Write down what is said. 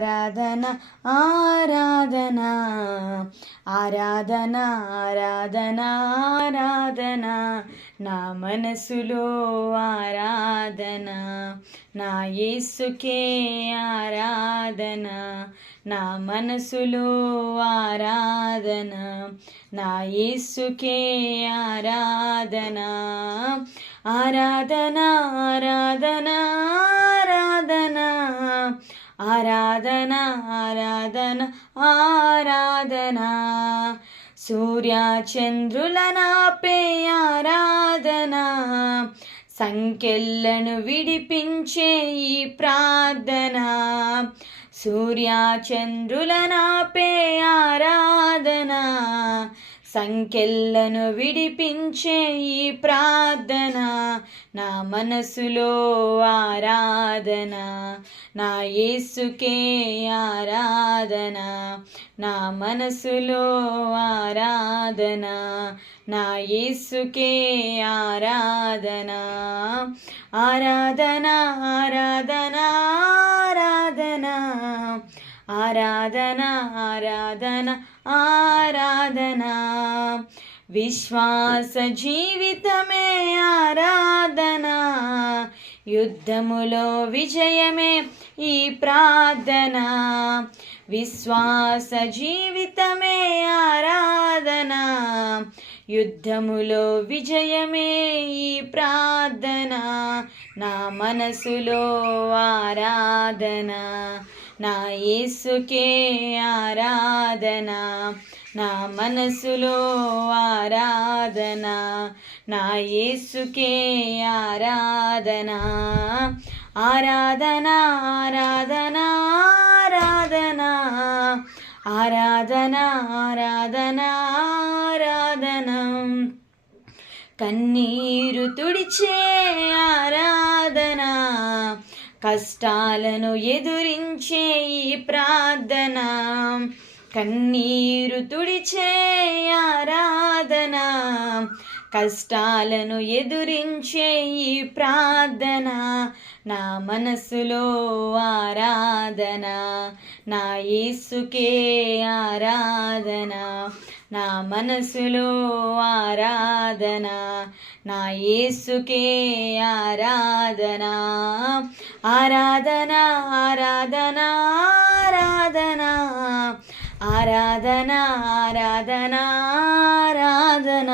ఆరాధన ఆరాధన ఆరాధన ఆరాధన ఆరాధన నా మనసులో ఆరాధన నా యేసుకే ఆరాధన నా మనసులో ఆరాధన నా యేసుకే ఆరాధన ఆరాధన ఆరాధన ఆరాధన ఆరాధన ఆరాధన ఆరాధన సూర్య చంద్రుల నాపే ఆరాధన సంకెళ్ళను విడిపించే ఈ ప్రార్థన సూర్య చంద్రుల నాపే ఆరాధన సంకెళ్ళను విడిపించే ఈ ప్రార్థన నా మనసులో ఆరాధన నా యేసుకే ఆరాధన నా మనసులో ఆరాధన నా యేసుకే ఆరాధన ఆరాధన ఆరాధన ఆరాధన ఆరాధన ఆరాధన ఆరాధన విశ్వాస జీవితమే ఆరాధన యుద్ధములో విజయమే ఈ ప్రార్థన విశ్వాస జీవితమే ఆరాధన యుద్ధములో విజయమే ఈ ప్రార్థన నా మనసులో ఆరాధన నా యేసుకే ఆరాధన నా మనసులో ఆరాధన నా యేసుకే ఆరాధన ఆరాధన ఆరాధన ఆరాధన ఆరాధన ఆరాధన ఆరాధన కన్నీరు తుడిచే ఆరాధన కష్టాలను ఎదురించే ఈ ప్రార్థన కన్నీరు తుడిచే ఆరాధన కష్టాలను ఎదురించే ఈ ప్రార్థన నా మనసులో ఆరాధన నా యేసుకే ఆరాధన నా మనసులో ఆరాధన నా యేసుకే ఆరాధన ఆరాధన ఆరాధన ఆరాధన ఆరాధన ఆరాధన ఆరాధన